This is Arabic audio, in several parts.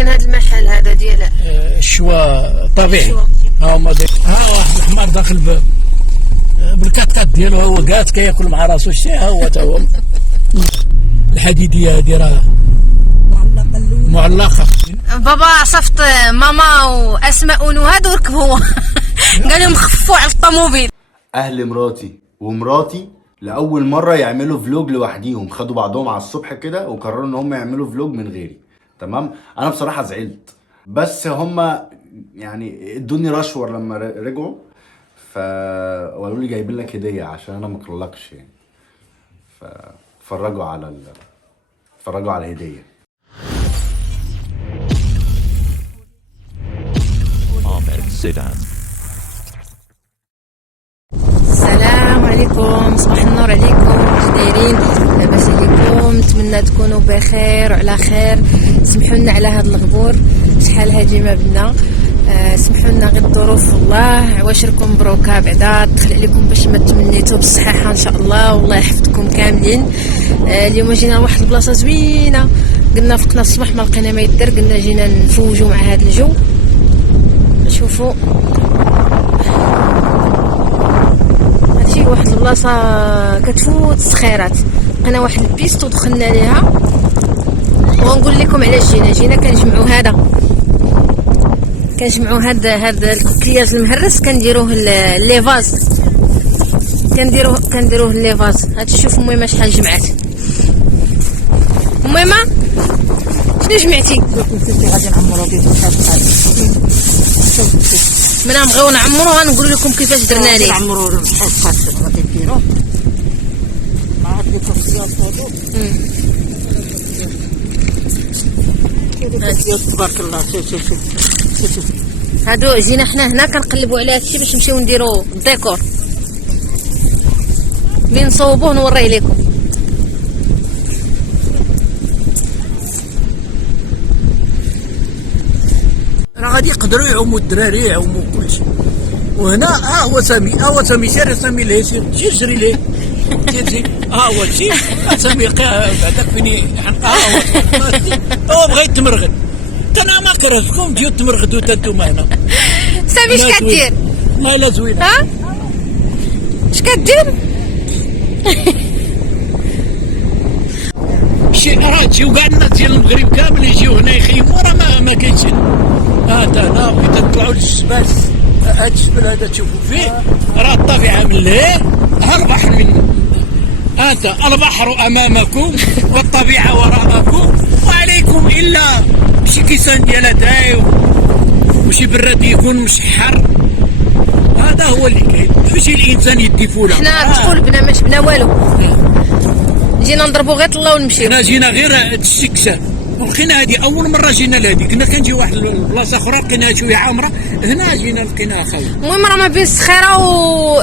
فين هذا المحل هذا ديال الشوا طبيعي. ها هما ها واحد الحمار داخل بالكاتكات ديالو، هو قاعد كياكل مع راسو. شتي ها هو تا هو الحديديه هذه راه معلقه. بابا صفت ماما واسماء ونهاد وركبوا قال لهم خفوا على الطوموبيل. اهل مراتي ومراتي لاول مره يعملوا فلوج لوحديهم، خدوا بعضهم على الصبح كده وقرروا ان هم يعملوا فلوج من غيري. تمام، انا بصراحه زعلت، بس هم يعني ادوني رشوه لما رجعوا، وقالوا لي جايبين لك هديه عشان انا مكرلكش يعني. فاتفرجوا على الهديه. السلام عليكم، صباح النور عليكم، واش دايرين؟ لاباس عليكم؟ نتمنى تكونوا بخير وعلى خير. سمحوا لنا على هذا الغبور، شحال هادي ما بنا. سمحوا لنا غير الظروف، والله عواشركم مبروكه بعدا تخلق لكم باش ما تمنيتوا بالصحه ان شاء الله، والله يحفظكم كاملين. اليوم جينا لواحد البلاصه زوينه، قلنا فقنا الصباح ما لقينا ما يدار، قلنا جينا نفوجوا مع هذا الجو. شوفوا هادشي واحد البلاصه كتفوت السخيرات. لقينا واحد البيست ودخلنا ليها، ونقول لكم علاش جينا كنجمعوا هذا الكوكياج المهرس، كنديروه ليفاز، كنديروه ليفاز. هاد شوف المهمه شحال جمعات. المهمه شنو جمعتي؟ غادي نعمرو به منا نبغيو نعمرو، غنقول لكم كيفاش درنا ليه. نعمرو الحصات غادي نديرو مع هاد الكوكياج هادو. تبارك الله. شوف هادو جينا حنا هنا كنقلبوا على هادشي باش نمشيو نديرو الديكور اللي نصوبوه نوريه لكم. راه غادي يقدروا يعوموا الدراري، يعوموا كلشي. وهنا هو سامي سير سامي ليه، سير جري ليه، سير هو شي سامي بعداك فين حنقه. هو بغى يتمرغد، انا ما كرهتكم تجيو تمرغدوا حتى نتوما هنا. سامي اش كدير؟ والله لا زوينه. ها اش كدير؟ شي راه تجيو كاع الناس ديال المغرب كامل يجيو هنا يخيموا، راه ما كاينش. هذا هنا بغيت نطلعوا للجبال، هذا الجبل هذا تشوفوا فيه راه الطبيعه من لهيه، ها البحر من هذا، البحر امامكم والطبيعه وراءكم، وعليكم الا شي كيسان ديال هدايا وشي براد يكون مشحر. هذا هو اللي كاين. فاش الانسان يدي فوله، حنا دخول بنا ما جبنا والو، جينا نضربوا غير طله ونمشيو. حنا جينا غير الشكسان، ولقينا هذه اول مره جينا لهذه. كنا كنجي واحد البلاصه اخرى لقيناها شويه عامره، هنا جينا لقيناها خاويه. المهم راه ما بين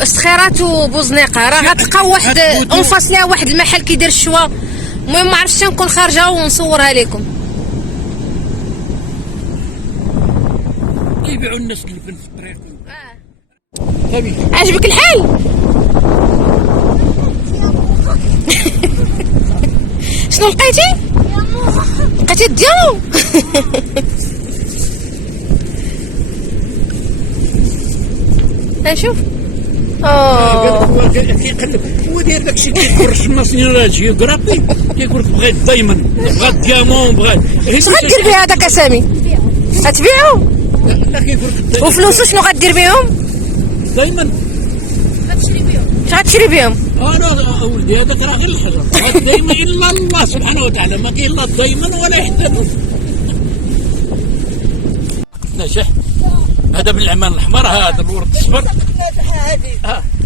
السخيرات وبوزنيقه راه غتلقاو واحد انفاصلها واحد المحل كيدير الشوا. المهم ما عرفتش نكون خارجه ونصورها لكم. كيبيعوا الناس اللبن في الطريق. صافي عجبك الحال؟ شنو لقيتي؟ لقيتي ديالو؟ شوف كيقلب هو داير داكشي، كيخرج الناس راه جيوغرافي، كيقول لك بغا الدايمن، بغا الديامون، بغا. اش غدير بها هذاك اسامي؟ غتبيعو؟ لا كيقول لك وفلوسو شنو غدير بهم؟ دايما غتشري بهم. اش غتشري بهم؟ انا ولدي هذاك راه غير الحجر، دايما الا الله سبحانه وتعالى، ما كاين لا دايما ولا حتى نجح. هذا بالاعمال الاحمر، هذا الورد الصفر.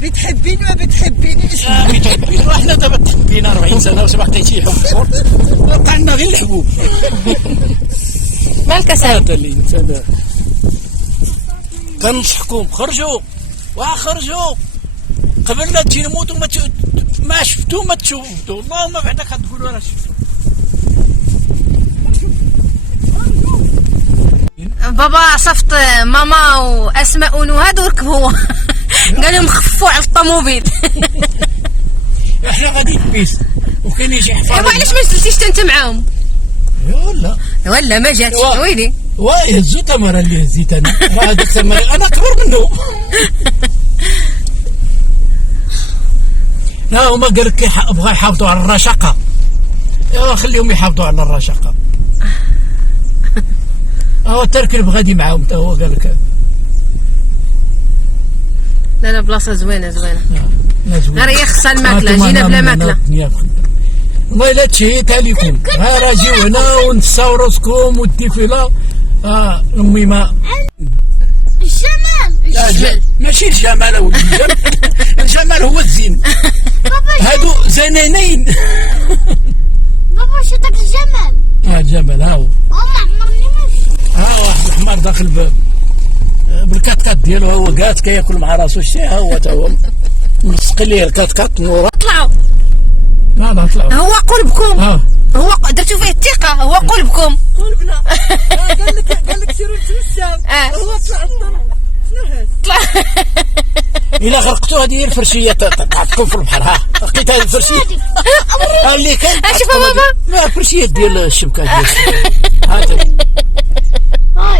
بتحبيني ما بتحبينيش؟ بتحبيني، وحنا دابا تحبينا 40 سنه وسبقتي شي حب، بقى عندنا غير الحبوب. مالك اسامي؟ هذا الانسان كنصحكم خرجوا وخرجوا قبل لا تجي نموتوا. ما شفتوا ما تشوفوا، اللهم بعدك تقولوا راه شفتوا. بابا صفت ماما واسماء ونهاد وركبوا قال لهم خفوا على الطوموبيل. احنا غادي نبيس وكاين شي حفاظ. ايوا علاش ما جلستيش انت معاهم؟ ولا ما جاتش وا- ويلي. ويهزو تمر اللي هزيت انا، راه هذاك تمر انا اكبر منه. لا هما قال لك بغا يحافظوا على الرشاقه، ايوا خليهم يحافظوا على الرشاقه. هو التركيب غادي معاهم تا هو قال لك. لا بلاصه زوينه. لازم راه هي خصها الماكله، جينا بلا ماكله. والله الا تشهيت عليكم، ها راه جيو هنا ونساو راسكم والديفيلا. امي ما الجمال ماشي الجمال اولي، الجمال هو الزين، هادو زنانين. بابا شتك الجمل الجمل ها هو، عمرني ما ها واحد الحمار داخل بالكاتكات ديالو، هو قاعد كياكل مع راسو شتي، ها هو تا هو ملصق ليه الكاتكات من ورا. طلعوا لا طلعوا. هو قلبكم، ها هو درتو فيه الثقه، هو قلبكم. قلبنا قال لك سيروا نتمشاو. هو طلع الا غرقتو هذه هي الفرشيه تعطكم في البحر. ها لقيت هذه الفرشيه اللي كان شوفوا بابا. ما فرشيه ديال الشبكه ديال هاتي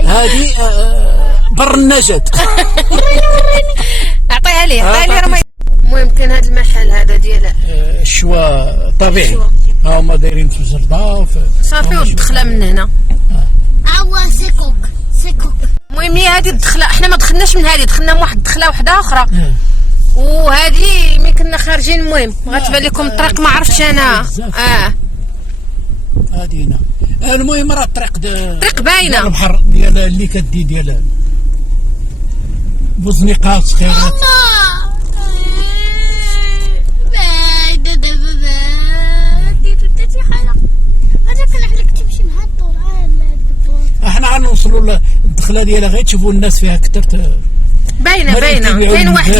هذه بر النجد. اعطيها ليه راه ما. المهم كان هذا المحل هذا ديال الشوا طبيعي، ها هما دايرين في الزرده صافي والدخله من هنا. عوا سيكوك المهم هي هذه الدخله، احنا ما دخلناش من هذه، دخلنا من واحد الدخله واحده اخرى. وهذه ملي كنا خارجين المهم غتبان لكم الطريق ما عرفتش انا. هذه هنا. المهم راه الطريق طريق باينه البحر ديال اللي كدي ديال بوزنيقات خيرات. احنا غنوصلوا للدخله ديالها غير تشوفوا الناس فيها كثر. باينه كاين واحد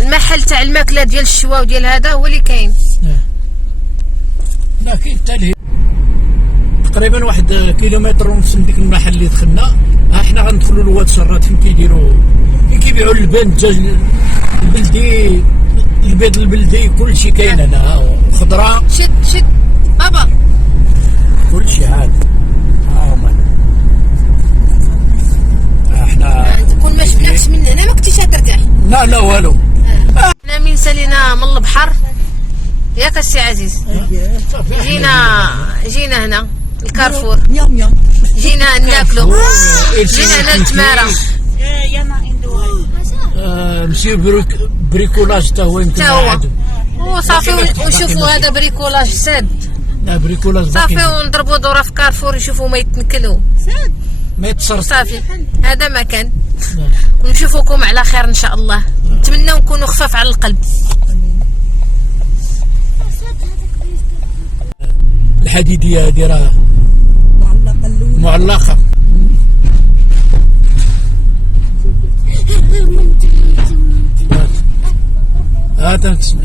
المحل تاع الماكله ديال الشوا وديال هذا هو اللي كاين. لا كاين حتى تقريبا واحد كيلومتر ونص من ديك المحل اللي دخلنا. احنا غندخلوا لواد شرات فين كيديروا كيبيعوا اللبن، الدجاج البلدي، البيض البلدي، كل شيء كاين هنا. ها هو خضره، شد بابا كل شيء عاد. ها هما احنا تكون ما شفناكش من هنا ما كنتيش ترجع. لا والو. احنا من سالينا من البحر ياك السي عزيز، جينا هنا الكارفور، يوم جينا ناكلو، جينا هنا للتماره. مسيو بريكولاج تا هو يمكن هو وصافي ونشوفوا هذا بريكولاج ساد. لا بريكولاج صافي ونضربوا دوره في كارفور يشوفوا ما يتنكلوا ما يتصرف. صافي هذا مكان. ونشوفكم على خير ان شاء الله. نتمنى نكونوا خفاف على القلب. الحديديه هذه راه معلقه. هذا تسمع،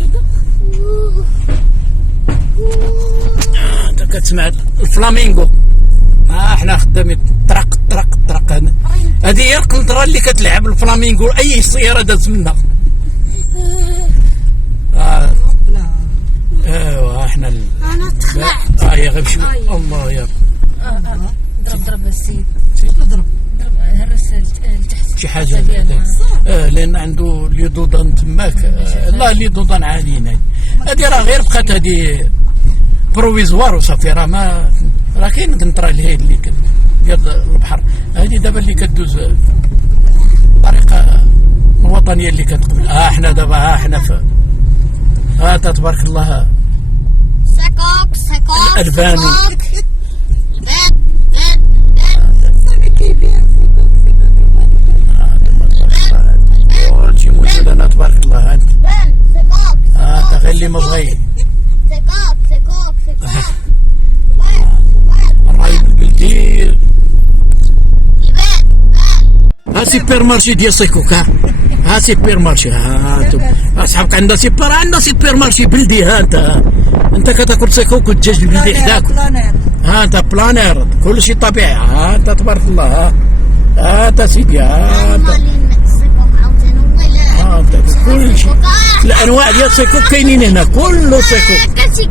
انت كتسمع الفلامينغو. احنا خدامين طرق هنا. هذه هي القنطره اللي كتلعب الفلامينغو، اي سياره داز منها. ايوا احنا انا تخلعت. يا غير شوي. الله يا ضرب السيد، ضرب هرس لتحت شي حاجه. لان عنده لي دودان تماك. لا لي دودان عاليين. هذه راه غير بقات هذه بروفيزوار وصافي. راه ما راه كاين كنطرا الهيد اللي ديال البحر. هذه دابا اللي كدوز الطريقه الوطنيه اللي كانت قبل. احنا دابا احنا في تبارك الله سكوك الألباني. شي موجود تبارك الله. انت غير اللي ما بغي الراي البلدي. ها سوبر مارشي ديال سيكوك. ها سوبر مارشي. انتم اصحابك عندها سوبر مارشي بلدي. ها انت كتاكل سيكوك والدجاج البلدي حداك. ها انت بلانير، كل شيء طبيعي. ها انت تبارك الله. ها انت سيدي. ها انت كل شيء الانواع ديال سيكوك كاينين هنا، كله سيكوك. كلشي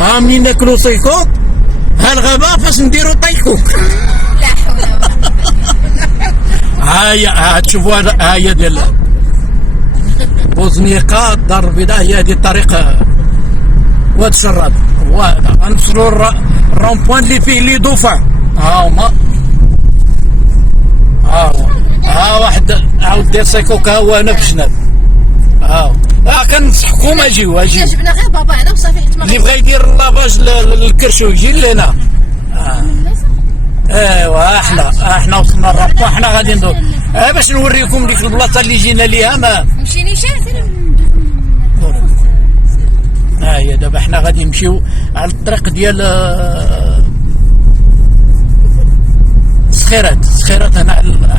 ها منين ناكلو صيكوك ها الغابة فاش نديرو طيكوك. لا حول ها تشوفوا ها هي ديال بوزنيقة الدار البيضاء، هي هذه الطريق واد الشراد، هو هذا غنوصلو الرون بوان اللي فيه لي ضفع. ها هما ها واحد عاود دير سيكوك، ها هو انا بجناب. ها كنصحكم اجيو جبنا غير بابا هنا وصافي، حيت ما اللي بغا يدير لافاج للكرش ويجي لهنا. ايوا احنا وصلنا الرابطه، احنا غادي ندور باش نوريكم ديك البلاصه اللي جينا ليها. ما مشيني شاف. ها هي دابا احنا غادي نمشيو على الطريق ديال سخيرات هنا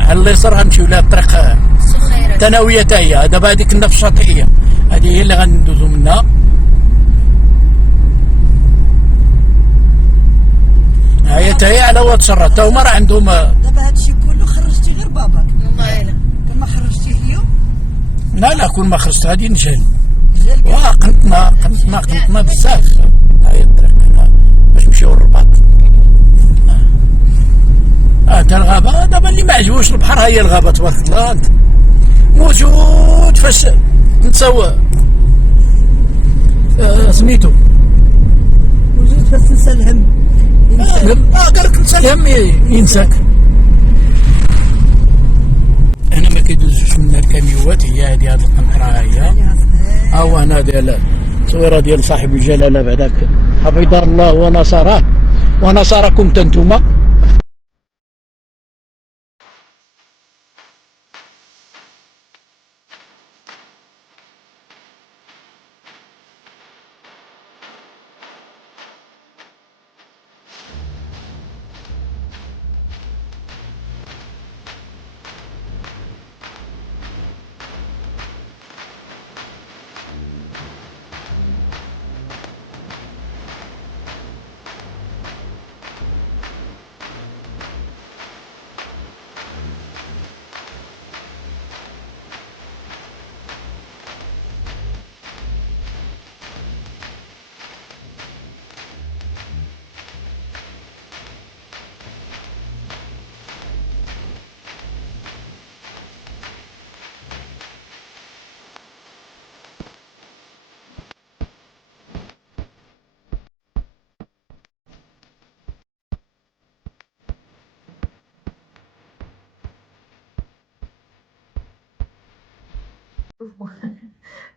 على اليسار، غنمشيو لها الطريق سخيرة الثانويه حتى هي. دابا هذيك كنا في الشاطئيه، هذه هي اللي غندوزو منها. هي حتى هي على واد شرات، تا هما راه عندهم. دابا هادشي كله خرجتي غير باباك، والله الا كما خرجتي هي لا كل ما خرجت غادي نجهل. قنطنا بزاف. هاي الطريق هنا باش نمشيو للرباط. تا الغابة دابا اللي ما عجبوش البحر، ها هي الغابة تبارك الله انت موجود فاش نتساوى سميتو وجيت باش تنسى الهم. قال لك نسى الهم ينساك. هنا ما كيدوزوش منها الكاميوات، هي هذه القنطرة هي. هو هنا ديال التصويره ديال صاحب الجلاله بعداك، حفظ الله ونصره ونصركم تنتوما.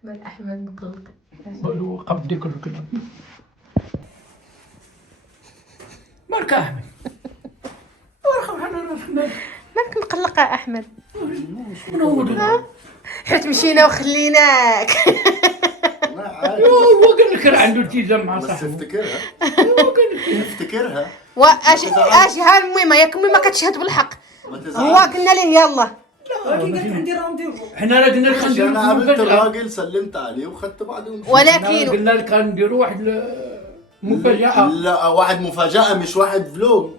مال احمد مقلق. وقف ديك الكلام. مالك احمد؟ مالك مقلق يا احمد؟ حيت مشينا وخليناك. هو قال لك راه عنده التزام مع بس صاحبه. افتكرها واش ها المهمه ياك ما كتشهد بالحق. هو قلنا ليه يلا. كي قالت عندي رانديفو. حنا راه قلنا لك عشان انا قابلت نديرو الراجل سلمت عليه وخدت بعضي ومشيت. ولكن قلنا لك غنديرو واحد مفاجأة. لا واحد مفاجأة مش واحد فلوج.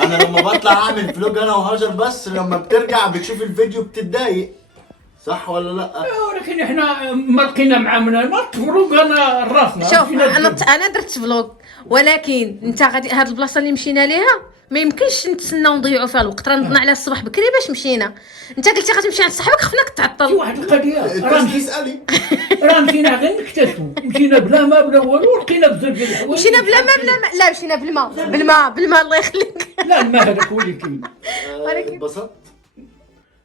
انا لما بطلع اعمل فلوج انا وهاجر، بس لما بترجع بتشوف الفيديو بتتضايق، صح ولا لا؟ ولكن احنا ما لقينا مع ما تفرق انا راسنا. شوف انا درت فلوق، ولكن انت غادي هاد البلاصه اللي مشينا ليها ما يمكنش نتسناو نضيعوا فيها الوقت، راه نضنا على الصباح بكري باش مشينا. انت قلتي غتمشي عند صاحبك، خفناك شي تعطل. واحد القضية انت تسالي. راه مشينا غير نكتشفوا، مشينا بلا ما بلا والو، ولقينا بزاف ديال الحوايج. مشينا بلا ما لا مشينا بالماء الله يخليك. لا الماء هذاك هو اللي كاين. انبسطت.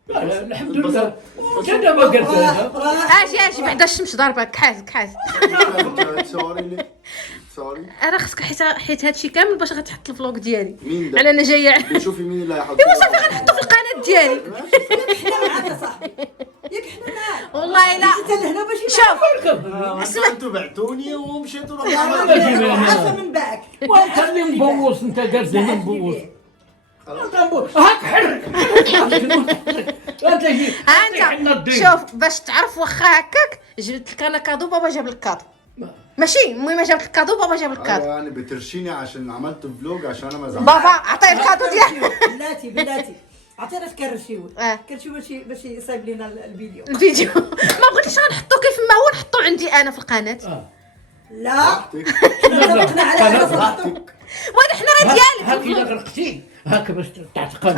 لا الحمد لله. انت دابا قلت هذا. اجي بعدا الشمس ضاربك. كحاز سوري لي سوري. راه خصك حيت هادشي كامل باش غتحط الفلوق ديالي. مين ده؟ انا جايه. شوفي مين اللي هيحط. ايوا صافي غنحطو في القناه ديالي. حنا معاك يا صاحبي، ياك حنا معاك. والله لا انت لهنا باش شوف انتوا بعتوني ومشيتوا عارفه من باعك. وانت اللي مبوظ، انت قال زين مبوظ. هاك حرك. انت جي. انت شوف باش تعرف واخا هكاك جبت لك انا كادو، بابا جاب لك كادو. ماشي المهم جابت لك كادو، بابا جاب لك كادو. يعني بترشيني عشان عملت فلوج عشان انا ما زعلت. بابا عطيه الكادو ديالك. بلاتي عطينا كرشيو باش يصايب لنا الفيديو. الفيديو ما قلتش غنحطو كيف ما هو، نحطو عندي انا في القناه. لا براحتك اتفقنا على هذا فقط. براحتك. ونحن راه ديالك هاك الا غرقتي هاك باش تعتقل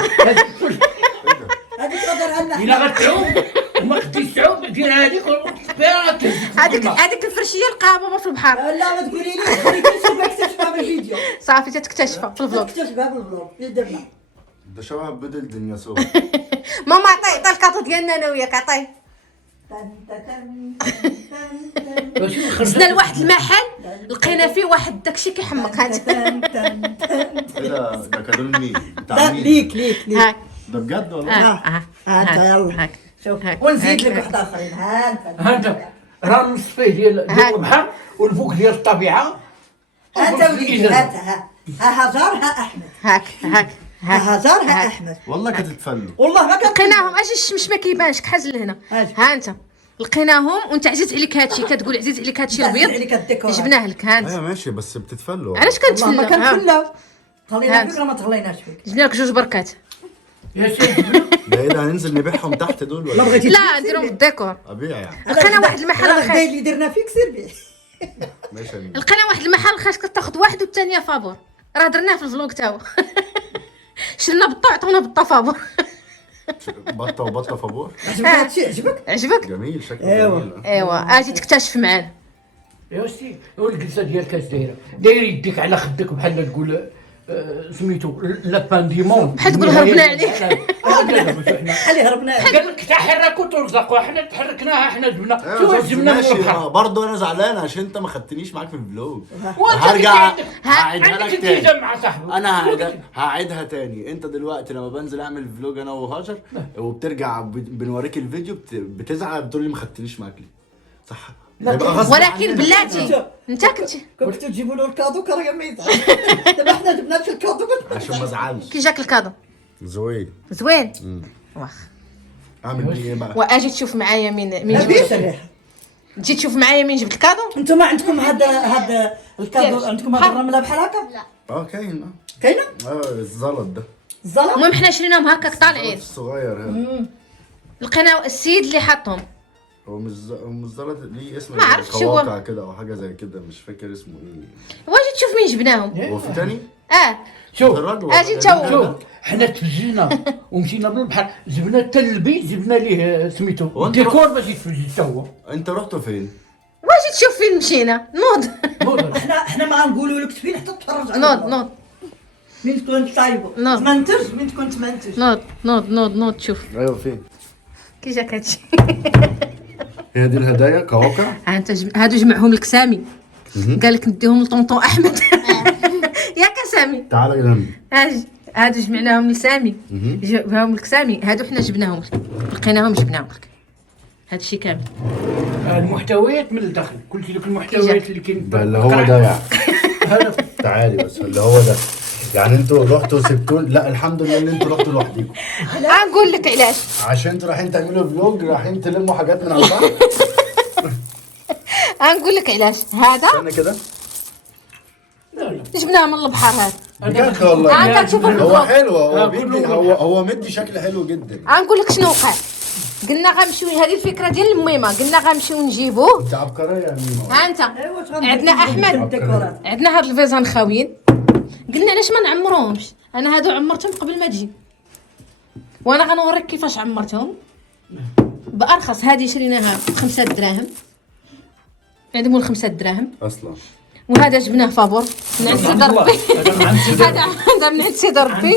هذيك تقدر لنا الا غتعوم وما خديش تعوم دير هذيك وتبيع هذيك الفرشيه لقاها بابا في البحر. لا ما تقولي لي خلي تكتشفها في الفيديو. صافي تتكتشفها في الفلوق. تكتشفها في الفلوق اللي درنا. ده شبه بدل دنيا سوا. ماما عطي الكاطو ديالنا انا وياك عطي. دزنا لواحد المحل لقينا فيه واحد داكشي كيحمق هذا. ايه ده كادو لمين؟ لا بتاع مين؟ ليك هاك ده بجد والله؟ ها انت يلا هاك شوف هاك. ونزيد هاك. لك واحد اخرين ها انت هذا راه النصفيه ديال البحر والفوق ديال الطبيعه. انت وليدي ها هزار ها احمد هاك هاك ها هزار ها احمد والله كتتفلوا. والله ما كان لقيناهم اجي الشمس ما كيبانش كحاز لهنا. أجي. ها انت لقيناهم وانت عزيز عليك هادشي كتقول عزيز عليك هادشي الابيض عليك الديكور جبناه لك. ها انت ايوه ماشي بس بتتفلوا. علاش والله ما كنتفلا؟ كان ها. فلا تهلينا هات. فيك ولا ما تهليناش فيك جبنا لك جوج بركات. يا سيدي ده ايه ده هننزل نبيعهم تحت دول لا ولا ايه؟ بغيتي لا نديرهم بالديكور. ابيع يعني. لقينا واحد المحل الغداء رخيص. اللي درنا فيك سير به ماشي يا مين. لقينا واحد المحل رخيص كتاخذ واحد والثانيه فابور. راه درناه في الفلوق تا هو. شرينا بطه عطونا بطه فابور. بطه وبطه فابور. عجبك هادشي عجبك عجبك؟ جميل شكله ايوه. جميل. ايوا اجي تكتشف معانا. يا سيدي والجلسه ديالك اش دايره؟ داير يديك على خدك بحال تقول سميتو لابان ديمون بحال تقول هربنا عليك. خلي هربنا قال لك تحركوا ترزقوا احنا تحركناها احنا جبنا ايوه شو بس جبنا من ماشي البحر برضه انا زعلان عشان انت ما خدتنيش معاك في الفلوج. وانت هرجع كنت هعيدها عندك لك تاني. التزام مع صاحبك انا هعيدها تاني. انت دلوقتي لما بنزل اعمل فلوج انا وهاجر وبترجع بنوريك الفيديو بتزعل بتقول لي ما خدتنيش معاك ليه؟ صح؟ هيبقى غصب ولكن عننا. بلاتي انت كنتي كنتو تجيبوا له الكادو كان راجل ما يزعل دابا حنا جبنا لك الكادو عشان ما ازعلش. كي جاك الكادو زوين. زوين. واخ اعمل بيه ايه بقى؟ واجي تشوف معايا مين نبي جبت. سريح تجي تشوف معايا مين جبت الكادو. انتم ما عندكم هذا الكادو عندكم هذا الرمله بحال هكا اه كاين كاينه الزلط ده الزلط المهم حنا شريناهم هكاك طالعين. الصغير هذا. لقينا السيد اللي حطهم. هو مش الزلط ليه اسم ما عرفتش هو. قواقع كده او حاجه زي كده مش فاكر اسمه ايه. واجي تشوف مين جبناهم. هو في تاني؟ شوف الراجل اجي ولا تو. شوف حنا تفجينا ومشينا بالبحر جبنا حتى البيت جبنا ليه سميتو وانت الديكور باش يتفجي حتى هو انت رحتوا فين؟ واجي تشوف فين مشينا. نوض نوض. احنا ما غنقولوا لك فين حتى تفرج على نوض البلاد. نوض مين تكون طايبه نوض. تمنتج مين تكون تمنتج نوض نوض نوض نوض شوف ايوه فين؟ كي جاك هادشي. هي دي الهدايا قواقع؟ انت هادو جمعهم لك سامي. قال لك نديهم لطونطون احمد. ياك سامي تعال جنبي. هادو جمعناهم لسامي. جبناهم لك سامي. هادو حنا جبناهم لك لقيناهم جبناهم لك. هادشي كامل. المحتويات من الداخل قلت لك المحتويات اللي كاين ده اللي هو ده يعني. تعالي بس اللي هو ده. يعني انتوا رحتوا سبتوا لا الحمد لله ان انتوا رحتوا لوحديكم نقول لك علاش. عشان انتوا رايحين تعملوا فلوج رايحين تلموا حاجات من على البحر. نقول لك علاش. هذا استنى كده جبناه من البحر. هذا بجد والله. انت تشوف هو الفلوق. حلو هو بيدي هو مدي شكل حلو جدا. نقول لك شنو وقع. قلنا غنمشيو هذه الفكره ديال الميمه. قلنا غنمشيو نجيبوه. انت عبقريه يا ميمو. ها انت ايوا واش غندير عندنا احمد. الديكورات عندنا هاد الفيزان خاويين. قلنا علاش ما نعمروهمش. انا هادو عمرتهم قبل ما تجي وانا غنوريك كيفاش عمرتهم بارخص. هذه شريناها ب5 دراهم. عندهم مول 5 دراهم. اصلا وهذا جبناه فابور من عند سيدي ربي. هذا من عند سيدي ربي.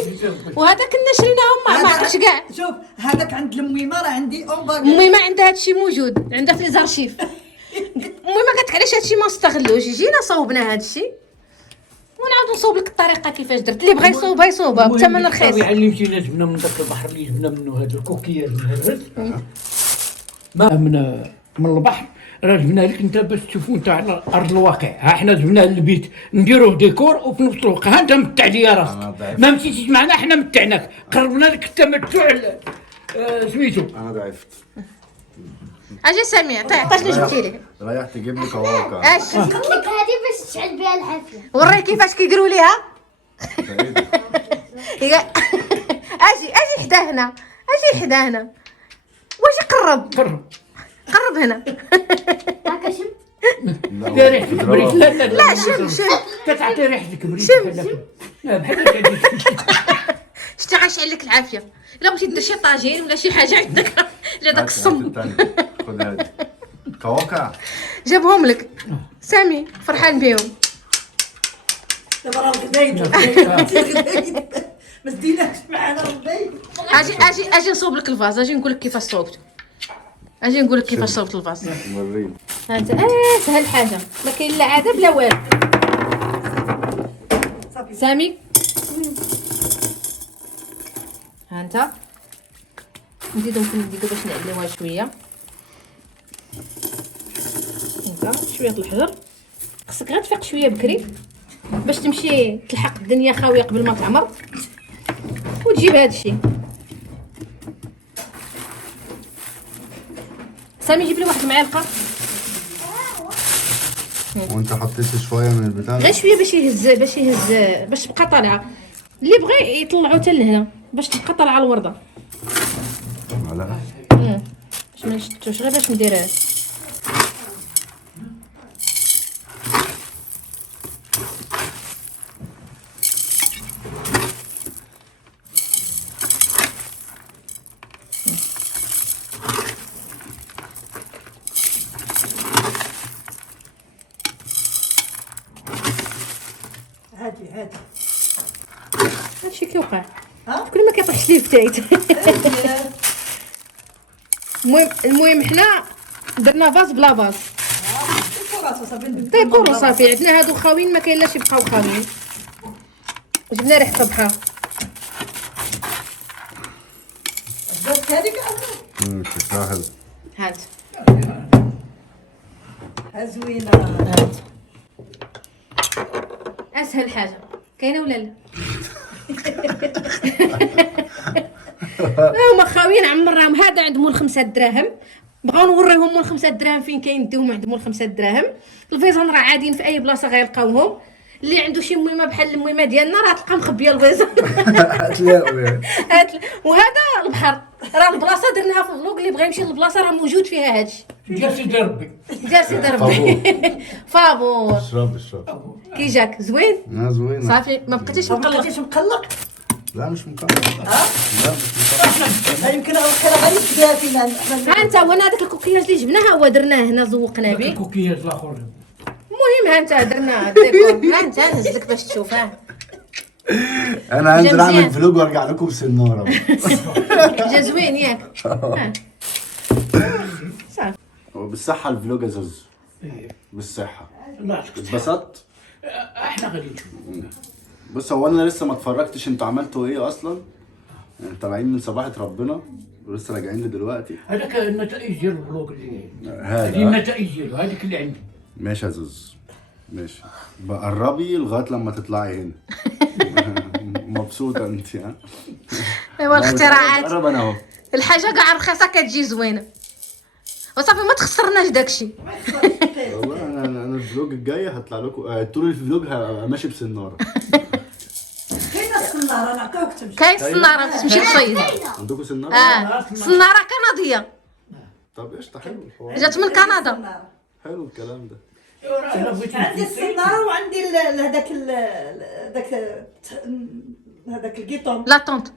وهذا كنا شريناهم ما عرفتش كاع. شوف هذاك عند الميمه راه عندي اون باغ امي ما عندها هادشي موجود. عندها في ليزارشيف. امي ما قالت علاش هادشي ما استغلوش. جينا صوبنا هادشي ونعاود نصوب لك الطريقه كيفاش درت. اللي بغى يصوبها يصوبها بثمن رخيص. الطبيعه اللي مشينا جبنا من ذاك البحر اللي جبنا منه هذا الكوكيات الهرس ما من البحر راه جبنا لك انت باش تشوفوا انت على ارض الواقع. ها احنا جبنا البيت نديروه ديكور وفي نفس الوقت ها انت متع ليا راسك ما مشيتيش معنا احنا متعناك قربنا لك التمتع سميتو. انا ضعفت. اجي سامي عطاش اللي جبتي لي. رايح تجيب لي قواقع. اش قلت لك هذه باش تشعل بها الحافيه. وري كيفاش كيديروا ليها. ايه ده؟ اجي حدا هنا. اجي حدا هنا. واش قرب قرب هنا. هاكا شم لا ريحه الكبريت. لا شم كتعطي ريحه الكبريت. بحال شتي غيشعل لك العافيه. الا بغيتي دير شي طاجين ولا شي حاجه عندك لا داك الصم خذ هادي كواكع. جابهم لك سامي فرحان بهم. دابا راه الغدايد ما ديناش معنا الغدايد. اجي نصوب لك الفاز، اجي نقول لك كيفاش صوبته، اجي نقول لك كيفاش صوبت الفاز. وريني. ها انت سهل حاجه، ما كاين لا عاده بلا والو. سامي ها انت نزيدو باش نعليوها شويه. انت شويه الحجر، خصك غير تفيق شويه بكري باش تمشي تلحق الدنيا خاويه قبل ما تعمر وتجيب هذا الشيء. سامي جيب لي واحد المعلقه وانت حطيت شويه من البتاع غير شويه باش يهز باش تبقى طالعه. اللي بغى يطلعو حتى لهنا باش تبقى طالعه الورده. على باش ما نشتتوش، غير باش ندير عادي هادشي كيوقع. ها؟ كل ما كيطيحش لي الفتايت. المهم حنا درنا فاز بلا فاز. ديكور صافي. عندنا هادو خاويين ما كاين لاش يبقاو خاويين. جبنا ريحه صبحه. بس هذيك شكلها حلو. هات زوينه. هات اسهل حاجه كاينه ولا لا؟ هما خاويين عمرهم. هذا عند مول 5 دراهم، بغاو نوريهم مول 5 دراهم فين كاين ديهم عند مول 5 دراهم. الفيزان راه عاديين في اي بلاصه غيلقاوهم. اللي عنده شي ميمه بحال الميمه ديالنا راه تلقى مخبيه الفيزان. وهذا البحر راه البلاصه درناها في الفلوق. اللي بغى يمشي للبلاصه راه موجود فيها هادشي. جا سيدي ربي. جا سيدي ربي. فابور. اشرب كي جاك زوين؟ زوين. صافي ما بقيتيش مقلق. مقلق. لا مش مكمل. لا مش مكمل. يمكن غير كدا فينا. ها انت وانا هذاك الكوكياج اللي جبناه هو درناه هنا زوقنا به. الكوكيات الاخر المهم ها انت درنا ديكور. ها انت نهز لك باش تشوفها. انا هنزل مزيان. اعمل فلوج وارجع لكم بسناره. جا زوين ياك. ها. صافي. بالصحه الفلوج يا زوز. بالصحه. الله يعطيك الصحة. اتبسطت. احنا غادي نشوف. بص هو انا لسه ما اتفرجتش انتوا عملتوا ايه اصلا. يعني طالعين من صباحة ربنا ولسه راجعين لدلوقتي. هذاك النتائج ديال البلوك اللي هذا هذه النتائج ديالو هذيك اللي عندي. ماشي يا زوز ماشي. بقربي لغايه لما تطلعي هنا. مبسوطه انت ها؟ ايوا الاختراعات. قرب انا اهو. الحاجه كاع رخيصه كتجي زوينه وصافي ما تخسرناش داكشي. والله انا الفلوج الجاي هطلع لكم طول الفلوج ماشي بسناره. كاينه السناره نعطيوك تمشي. كاين السناره تمشي تصيد. عندكم سناره؟ سناره كنديه طب قشطه حلو الحوار. جات من كندا. حلو الكلام ده. عندي السناره وعندي هذاك الكيطون. لا طونط.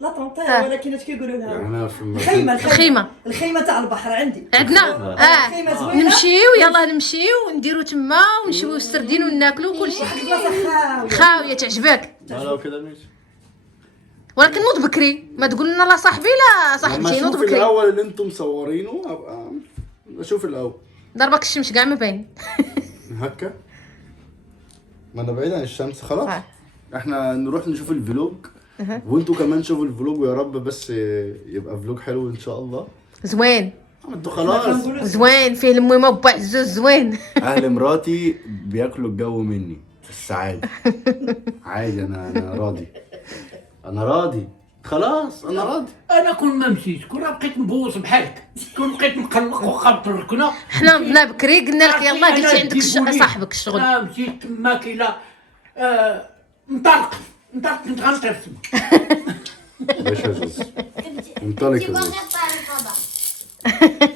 لا طونطيه ولكن اش كيقولوا يعني لها؟ انا في الخيمه. الخيمه تاع البحر عندي. عندنا الخيمه زوينه. نمشيو يلاه نمشيو ونديرو تما ونشويو السردين وناكلو كلشي. واحد البلاصه خاويه تعجبك. لو كده ماشي. ولكن نوض بكري ما تقول لنا لا صاحبي لا صاحبتي. نوض اشوف بكري. الاول اللي انتم مصورينه ابقى اشوف الاول. ضربك الشمس كاع ما باين. هكا ما انا بعيد عن الشمس خلاص. احنا نروح نشوف الفلوج وانتوا كمان شوفوا الفلوج ويا رب بس يبقى فلوج حلو ان شاء الله. زوين انتوا خلاص. زوين فيه الميمه وبا عزوز زوين. اهل مراتي بياكلوا الجو مني السعاده. عادي انا راضي. انا راضي خلاص انا راضي. انا كون ما مشيت كون بقيت نبوس بحالك كون بقيت نقلق وخابط الركنه. حنا بدنا بكري قلنا لك يلاه قلتي عندك صاحبك الشغل. انا مشيت تما كاينه انطلقت كنت غنطير تما. باش يا زوز انطلق يا زوز.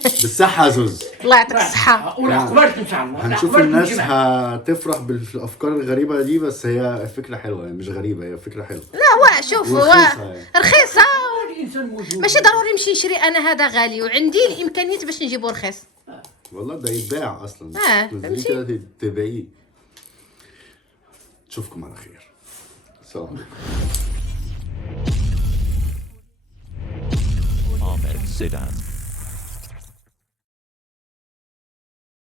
بالصحه يا زوز. الله يعطيك الصحه. ولا قبلت ان شاء الله. هنشوف الناس هتفرح بالافكار الغريبه دي، بس هي فكره حلوه يعني، مش غريبه، هي فكره حلوه. لا هو شوف هو ورخيصة يعني. رخيصه، الانسان موجود. ماشي ضروري نمشي نشري انا هذا غالي، وعندي الامكانيات باش نجيبو رخيص. والله ده يتباع اصلا. فهمتي؟ تنزليه كده تبيعيه. نشوفكم على خير. السلام عليكم. Ahmed Sedan.